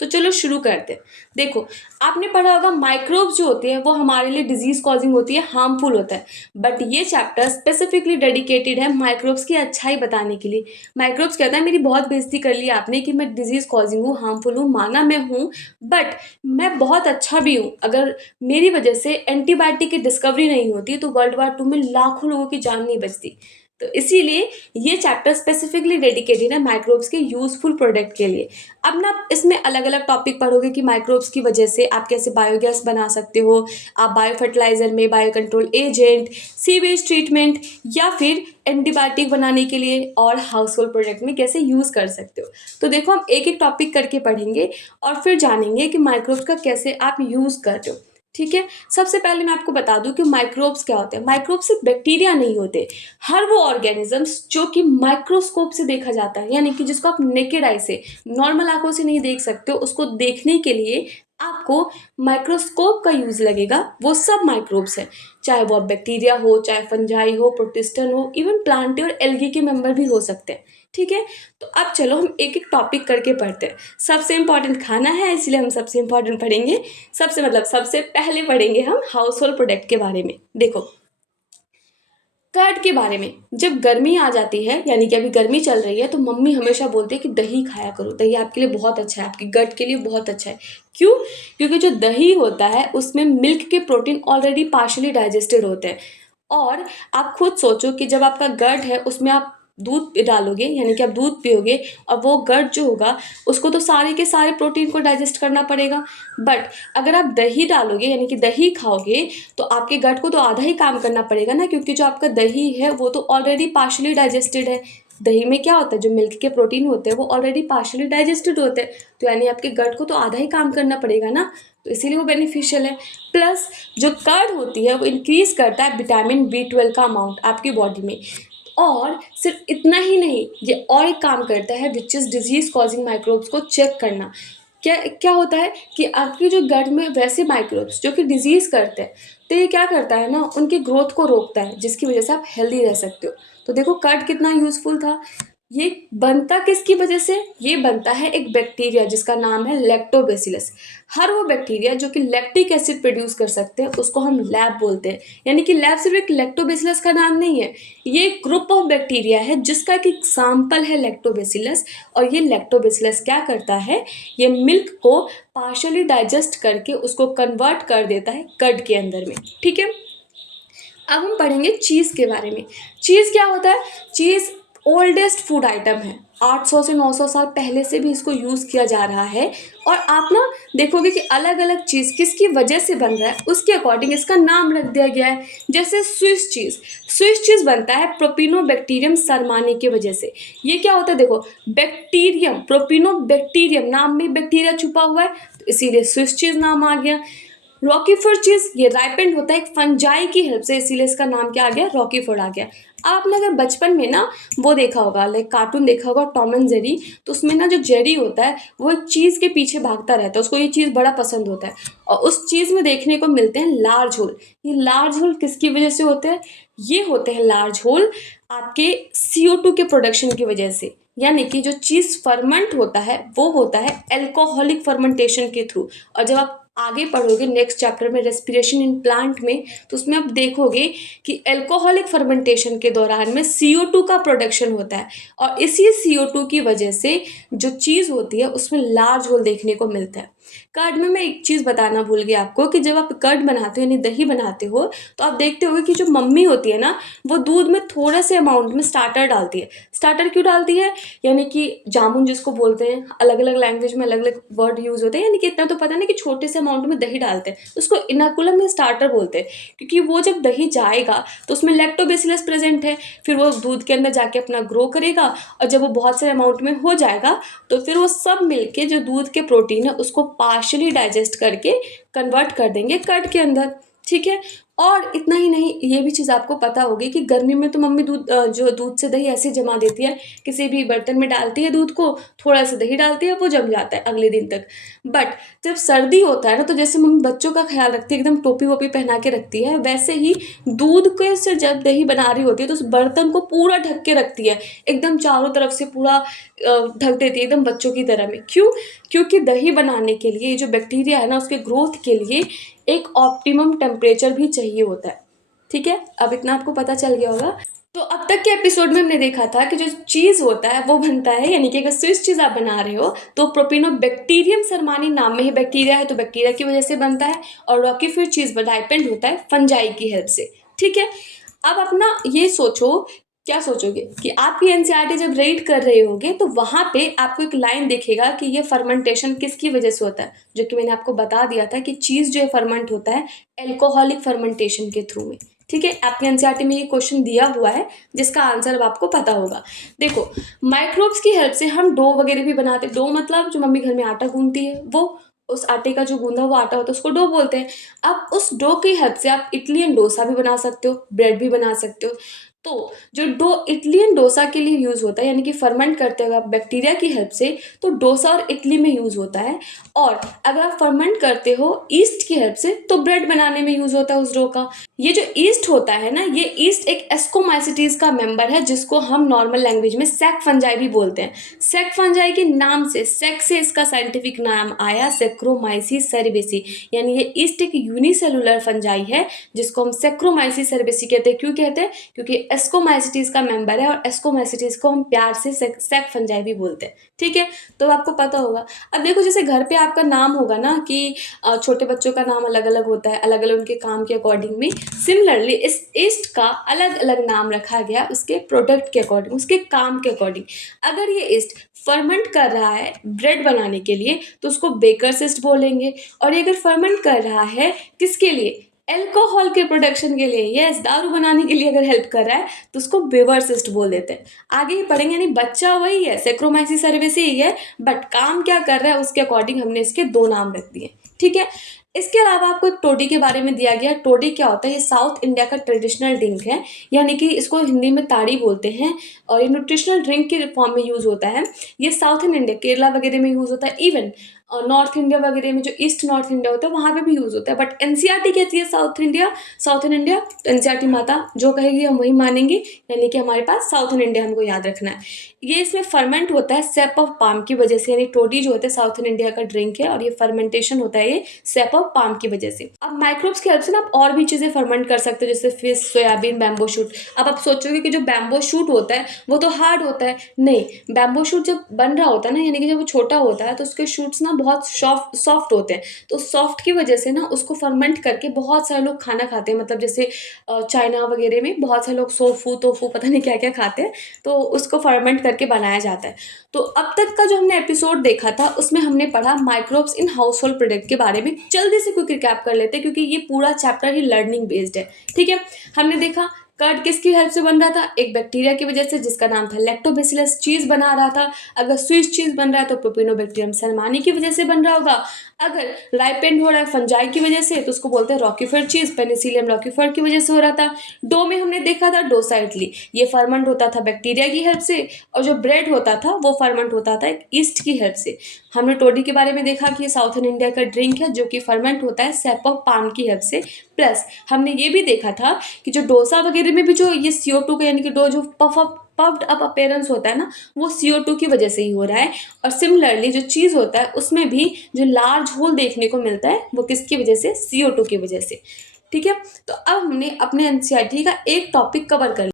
तो चलो शुरू करते हैं। देखो, आपने पढ़ा होगा माइक्रोब्स जो होते हैं वो हमारे लिए डिजीज कॉजिंग होती है, हार्मफुल होता है। बट ये चैप्टर स्पेसिफिकली डेडिकेटेड है माइक्रोब्स की अच्छाई बताने के लिए। माइक्रोब्स कहता है मेरी बहुत बेइज्जती कर ली आपने कि मैं डिजीज कॉजिंग हूँ, हार्मफुल हूँ, माना मैं हूँ, बट मैं बहुत अच्छा भी हूँ। अगर मेरी वजह से एंटीबायोटिक की डिस्कवरी नहीं होती तो वर्ल्ड वार 2 में लाखों लोगों की जान नहीं बचती। तो इसीलिए ये चैप्टर स्पेसिफिकली डेडिकेटेड है माइक्रोब्स के यूजफुल प्रोडक्ट के लिए। अब ना इसमें अलग अलग टॉपिक पढ़ोगे कि माइक्रोब्स की वजह से आप कैसे बायोगैस बना सकते हो, आप बायो फर्टिलाइजर में bio control agent, sewage treatment या फिर एंटीबायोटिक बनाने के लिए और हाउस होल्ड प्रोडक्ट में कैसे यूज़ कर सकते हो। तो देखो, हम एक एक टॉपिक करके पढ़ेंगे और फिर जानेंगे कि माइक्रोब्स का कैसे आप यूज़ कर रहे हो। ठीक है, सबसे पहले मैं आपको बता दूं कि माइक्रोब्स क्या होते हैं। माइक्रोब्स सिर्फ बैक्टीरिया नहीं होते, हर वो ऑर्गेनिजम्स जो कि माइक्रोस्कोप से देखा जाता है, यानी कि जिसको आप नेकेड आई से, नॉर्मल आंखों से नहीं देख सकते हो, उसको देखने के लिए आपको माइक्रोस्कोप का यूज लगेगा। वो सब माइक्रोब्स हैं, चाहे वो बैक्टीरिया हो, चाहे फंजाई हो, प्रोटिस्टन हो, इवन प्लांट और एल्गी के मेंबर भी हो सकते हैं। ठीक है, तो अब चलो हम एक एक टॉपिक करके पढ़ते हैं। सबसे इंपॉर्टेंट खाना है, इसलिए हम सबसे इंपॉर्टेंट पढ़ेंगे। सबसे पहले पढ़ेंगे हम हाउस होल्ड प्रोडक्ट के बारे में। देखो, कर्ड के बारे में। जब गर्मी आ जाती है, यानी कि अभी गर्मी चल रही है, तो मम्मी हमेशा बोलती है कि दही खाया करो, दही आपके लिए बहुत अच्छा है, आपकी गट के लिए बहुत अच्छा है। क्यों? क्योंकि जो दही होता है उसमें मिल्क के प्रोटीन ऑलरेडी पार्शली डाइजेस्टेड होते हैं। और आप खुद सोचो कि जब आपका गट है उसमें आप दूध डालोगे, यानी कि आप दूध पियोगे, और वो गट जो होगा उसको तो सारे के सारे प्रोटीन को डाइजेस्ट करना पड़ेगा। बट अगर आप दही डालोगे, यानी कि दही खाओगे, तो आपके गट को तो आधा ही काम करना पड़ेगा ना, क्योंकि जो आपका दही है वो तो ऑलरेडी पार्शली डाइजेस्टेड है। दही में क्या होता है, जो मिल्क के प्रोटीन होते हैं वो ऑलरेडी पार्शली डाइजेस्टेड होते हैं, तो यानी आपके गट को तो आधा ही काम करना पड़ेगा ना, तो इसीलिए वो बेनिफिशियल है। प्लस जो कर्ड होती है वो इंक्रीज करता है विटामिन B12 का अमाउंट आपकी बॉडी में। और सिर्फ इतना ही नहीं, ये और एक काम करता है which is disease causing microbes को चेक करना। क्या क्या होता है कि आपके जो गट में वैसे माइक्रोब्स जो कि डिजीज करते हैं, तो ये क्या करता है ना, उनकी ग्रोथ को रोकता है, जिसकी वजह से आप हेल्दी रह सकते हो। तो देखो कर्ड कितना यूजफुल था। ये बनता किसकी वजह से? ये बनता है एक बैक्टीरिया जिसका नाम है लैक्टोबैसिलस। हर वो बैक्टीरिया जो कि लैक्टिक एसिड प्रोड्यूस कर सकते हैं उसको हम लैब बोलते हैं। यानी कि लैब सिर्फ एक लैक्टोबैसिलस का नाम नहीं है, ये एक ग्रुप ऑफ बैक्टीरिया है जिसका एक एग्जाम्पल है लैक्टोबैसिलस। और ये लैक्टोबैसिलस क्या करता है, ये मिल्क को पार्शली डाइजेस्ट करके उसको कन्वर्ट कर देता है कर्ड के अंदर में। ठीक है, अब हम पढ़ेंगे चीज़ के बारे में। चीज़ क्या होता है? चीज़ ओल्डेस्ट फूड आइटम है, 800 से 900 साल पहले से भी इसको यूज़ किया जा रहा है। और आप ना देखोगे कि अलग अलग चीज़ किसकी वजह से बन रहा है, उसके अकॉर्डिंग इसका नाम रख दिया गया है। जैसे स्विस चीज़ बनता है प्रोपिनोबैक्टीरियम सरमानी की वजह से। ये क्या होता है? देखो, बैक्टीरियम, प्रोपिनोबैक्टीरियम, नाम में बैक्टीरिया छुपा हुआ है, तो इसीलिए स्विस चीज़ नाम आ गया। रॉकीफोर्ड चीज़, ये राइपेंड होता है एक फंजाई की हेल्प से, इसीलिए इसका नाम क्या आ गया, रॉकीफोर्ड आ गया। आपने अगर बचपन में ना वो देखा होगा, लाइक कार्टून देखा होगा टॉम एंड जेरी, तो उसमें ना जो जेरी होता है वो एक चीज़ के पीछे भागता रहता है, उसको ये चीज़ बड़ा पसंद होता है, और उस चीज़ में देखने को मिलते हैं लार्ज होल। ये लार्ज होल किसकी वजह से होते हैं? ये होते हैं लार्ज होल आपके CO2 के प्रोडक्शन की वजह से। यानी कि जो चीज़ फर्मेंट होता है वो होता है एल्कोहलिक फर्मेंटेशन के थ्रू। और जब आप आगे पढ़ोगे नेक्स्ट चैप्टर में रेस्पिरेशन इन प्लांट में, तो उसमें आप देखोगे कि एल्कोहलिक फर्मेंटेशन के दौरान में CO2 का प्रोडक्शन होता है, और इसी CO2 की वजह से जो चीज़ होती है उसमें लार्ज होल देखने को मिलता है। कर्ड में मैं एक चीज़ बताना भूल गई आपको कि जब आप कर्ड बनाते हो यानी दही बनाते हो, तो आप देखते हो कि जो मम्मी होती है ना, वो दूध में थोड़े से अमाउंट में स्टार्टर डालती है। स्टार्टर क्यों डालती है? यानी कि जामुन जिसको बोलते हैं, अलग अलग लैंग्वेज में अलग अलग वर्ड यूज़ होते हैं, यानी कि इतना तो पता नहीं कि छोटे से अमाउंट में दही डालते हैं, उसको इनाकुलम में स्टार्टर बोलते हैं। क्योंकि वो जब दही जाएगा तो उसमें लैक्टोबैसिलस प्रेजेंट है, फिर वो दूध के अंदर जाके अपना ग्रो करेगा, और जब वो बहुत सारे अमाउंट में हो जाएगा तो फिर वो सब मिलके जो दूध के प्रोटीन है उसको पार्शली डाइजेस्ट करके कन्वर्ट कर देंगे कर्ड के अंदर। ठीक है, और इतना ही नहीं, ये भी चीज़ आपको पता होगी कि गर्मी में तो मम्मी जो दूध से दही ऐसे जमा देती है, किसी भी बर्तन में डालती है दूध को, थोड़ा सा दही डालती है, वो जम जाता है अगले दिन तक। बट जब सर्दी होता है ना, तो जैसे मम्मी बच्चों का ख्याल रखती है, एकदम टोपी वोपी पहना के रखती है, वैसे ही दूध के से जब दही बना रही होती है तो उस बर्तन को पूरा ढक के रखती है, एकदम चारों तरफ से पूरा ढक देती है, एकदम बच्चों की तरह में। क्यों? क्योंकि दही बनाने के लिए जो बैक्टीरिया है ना, उसके ग्रोथ के लिए एक ऑप्टिमम टेम्परेचर भी चाहिए होता है। ठीक है, अब इतना आपको पता चल गया होगा। तो अब तक के एपिसोड में हमने देखा था कि जो चीज़ होता है वो बनता है, यानी कि अगर स्विस चीज़ आप बना रहे हो तो प्रोपिनोबैक्टीरियम सरमानी, नाम में ही बैक्टीरिया है तो बैक्टीरिया की वजह से बनता है, और रॉकी फिर चीज़ डाइपेंड होता है फंजाई की हेल्प से। ठीक है, अब अपना ये सोचो, क्या सोचोगे कि आपकी एनसीईआरटी जब रीड कर रहे होगे तो वहाँ पे आपको एक लाइन दिखेगा कि ये फर्मेंटेशन किसकी वजह से होता है, जो कि मैंने आपको बता दिया था कि चीज़ जो है फर्मेंट होता है एल्कोहलिक फर्मेंटेशन के थ्रू में। ठीक है, आपके एनसीईआरटी में ये क्वेश्चन दिया हुआ है जिसका आंसर अब आपको पता होगा। देखो, माइक्रोब्स की हेल्प से हम डो वगैरह भी बनाते हैं। डो मतलब जो मम्मी घर में आटा गूंथती है, वो उस आटे का जो गूंदा हुआ आटा होता है उसको डो बोलते हैं। अब उस डो की हेल्प से आप इडली एंड डोसा भी बना सकते हो, ब्रेड भी बना सकते हो। तो जो डो इडली एंड डोसा के लिए यूज़ होता है, यानी कि फर्मेंट करते हो आप बैक्टीरिया की हेल्प से, तो डोसा और इडली में यूज़ होता है। और अगर आप फर्मेंट करते हो ईस्ट की हेल्प से, तो ब्रेड बनाने में यूज़ होता है उस डो का। ये जो ईस्ट होता है ना, ये ईस्ट एक एस्कोमाइसिटीज का मेंबर है, जिसको हम नॉर्मल लैंग्वेज में सैक फंजाई भी बोलते हैं। सैक फंजाई के नाम से, सैक से इसका साइंटिफिक नाम आया, सैक्रोमाइसिस सेरेबेसी, यानी ये ईस्ट एक यूनिसेलुलर फंजाई है जिसको हम सैक्रोमाइसिस सेरेबेसी कहते हैं। क्यों कहते हैं? क्योंकि एस्कोमाइसिटीज का मेंबर है, और एस्कोमाइसिटीज को हम प्यार से सैक फंजाई भी बोलते हैं। ठीक है, तो आपको पता होगा। अब देखो, जैसे घर पे आपका नाम होगा ना कि छोटे बच्चों का नाम अलग अलग होता है, अलग अलग उनके काम के अकॉर्डिंग में। सिमिलरली इस ईस्ट का अलग अलग नाम रखा गया उसके प्रोडक्ट के अकॉर्डिंग, उसके काम के अकॉर्डिंग। अगर ये ईस्ट फर्मेंट कर रहा है ब्रेड बनाने के लिए तो उसको बेकर्स ईस्ट बोलेंगे, और ये अगर फर्मेंट कर रहा है किसके लिए? एल्कोहल के प्रोडक्शन के लिए, यस, दारू बनाने के लिए अगर हेल्प कर रहा है तो उसको बेवर्स ईस्ट बोल देते हैं। आगे ही पढ़ेंगे, यानी बच्चा वही है, सैक्रोमाइसिस सेरेबेसी ही है, बट काम क्या कर रहा है उसके अकॉर्डिंग हमने इसके दो नाम रख दिए। ठीक है, इसके अलावा आपको एक टोडी के बारे में दिया गया। टोडी क्या होता है? ये साउथ इंडिया का ट्रेडिशनल ड्रिंक है, यानी कि इसको हिंदी में ताड़ी बोलते हैं, और ये न्यूट्रिशनल ड्रिंक के फॉर्म में यूज़ होता है। ये साउथ इन इंडिया, केरला वगैरह में यूज़ होता है, इवन नॉर्थ इंडिया वगैरह में, जो ईस्ट नॉर्थ इंडिया होता है वहाँ पे भी यूज़ होता है। बट एनसीईआरटी कहती है south India, south in India, तो एनसीईआरटी माता जो कहेगी हम वही मानेंगे, यानी कि हमारे पास साउथ इन इंडिया हमको याद रखना है। ये इसमें फर्मेंट होता है सेप ऑफ पाम की वजह से, यानी टोडी जो होता है साउथ इन इंडिया का ड्रिंक है, और ये फर्मेंटेशन होता है ये सेप ऑफ पाम की वजह से। अब माइक्रोब्स की हेल्प से ना आप और भी चीज़ें फर्मेंट कर सकते हो, जैसे फिश, सोयाबीन, बैम्बो शूट। अब आप सोचोगे कि जो बैम्बो शूट होता है वो तो हार्ड होता है। नहीं, बैम्बो शूट जब बन रहा होता है ना, यानी कि जब वो छोटा होता है तो उसके शूट्स ना बहुत सॉफ्ट होते हैं, तो सॉफ्ट की वजह से ना उसको फर्मेंट करके बहुत सारे लोग खाना खाते हैं। मतलब जैसे चाइना वगैरह में बहुत सारे लोग सोफू तोफू पता नहीं क्या क्या खाते हैं, तो उसको फर्मेंट करके बनाया जाता है। तो अब तक का जो हमने एपिसोड देखा था उसमें हमने पढ़ा microbes in house hold product के बारे में। जल्दी से क्विक रिकैप कर लेते हैं क्योंकि ये पूरा चैप्टर ही लर्निंग बेस्ड है। ठीक है, हमने देखा कर्ड किसकी हेल्प से बन रहा था? एक बैक्टीरिया की वजह से जिसका नाम था लैक्टोबैसिलस। चीज़ बना रहा था, अगर स्विस चीज़ बन रहा है तो प्रोपिनोबैक्टीरियम सलमानी की वजह से बन रहा होगा। अगर राइपेंड हो रहा है फंजाई की वजह से तो उसको बोलते हैं रॉकीफर्ड चीज़, पेनिसिलियम रॉकीफर्ड की वजह से हो रहा था। डो में हमने देखा था डोसा इडली, ये फर्मेंट होता था बैक्टीरिया की हेल्प से, और जो ब्रेड होता था वो फर्मेंट होता था एक ईस्ट की हेल्प से। हमने टोडी के बारे में देखा कि ये साउथ इन इंडिया का ड्रिंक है जो कि फर्मेंट होता है सेप ऑफ पाम की हेल्प से। प्लस हमने ये भी देखा था कि जो डोसा वगैरह में भी जो ये CO2 का, यानी कि डो जो पफ्ड अप अपीयरेंस होता है ना, वो CO2 की वजह से ही हो रहा है। और सिमिलरली जो चीज़ होता है उसमें भी जो लार्ज होल देखने को मिलता है वो किसकी वजह से? CO2 की वजह से। ठीक है, तो अब हमने अपने एनसीईआरटी का एक टॉपिक कवर कर लिया।